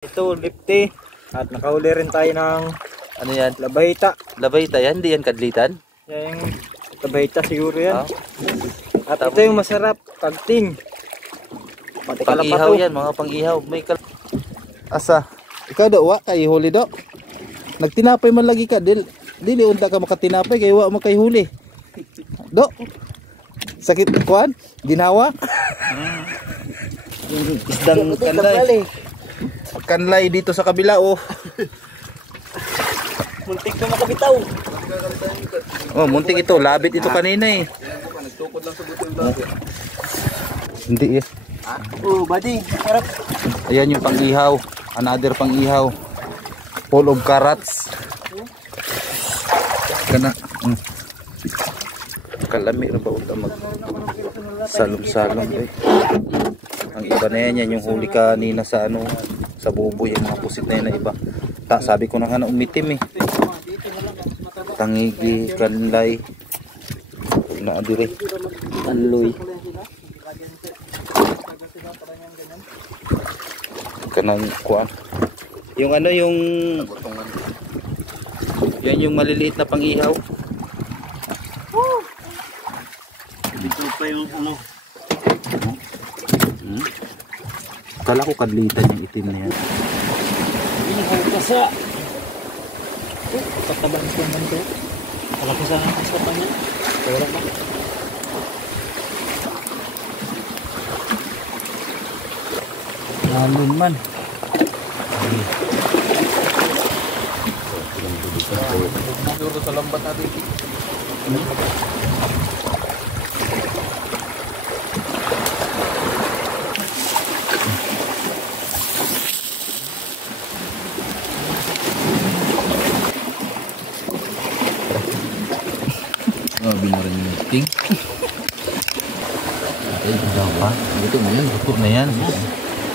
Ito, lipti. At nakahuli rin tayo ng Ano yan? labayta. Labayta yan? Di yan kadlitan? Yung labayta siguro yan. Oh. At ito yung masarap, kagting. Pati Pang-ihaw kalapato. yan, mga pang-ihaw. May Asa? Ikaw do wa kay huli do. Nagtinapay man lagi ka dili unta ka makatinapay kay wa makay huli. Do. Sakit kuan? Ginawa? Isdang kanlay. Kanlay dito sa kabila oh. Muntik na makabitaw. Oh, muntik ito, labit ito kanina eh. Hindi eh. Oh, buddy, harap. Ayan yung pang-ihaw. Another pang-ihaw. Full of carrots. Kana. Kalami na ba uta mag salong-salong eh. Ang iba na yan yung huli kanina sa ano, sa buboy, yung mga pusit na yan na iba. Sabi ko na nga na umitim eh. Tangigi, kanlay. Na adire. Anloy. Kanang kuan. Yung ano yung yan yung maliliit na pang-ihaw. Dito pa yung ano. Kala ko kadlitan yung itim na yan. Ini kalau kasa. Katabang ko man to. Kalau kasa ang kasapannya. Wala ba? Lalun man. siguro sa lambat natin. Oh, binaran yung ting. Ay, daw pa. Ito na yan, buto na yan.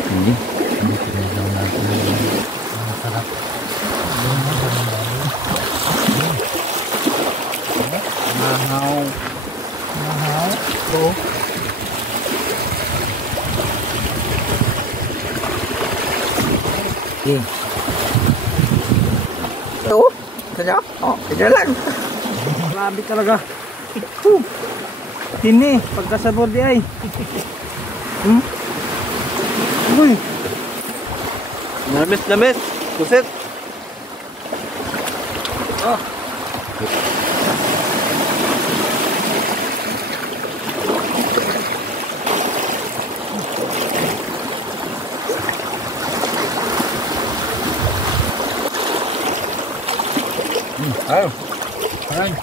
Hindi. Hindi tinagaw natin. Masarap. Mahaw. Mahaw. Ito. Okay. Ito. Kanya? Oh, kanya lang. Grabe talaga. Hini, pagkasabor di ay. Uy. Lamis. Pusit. Oh. Ayo. Ayan.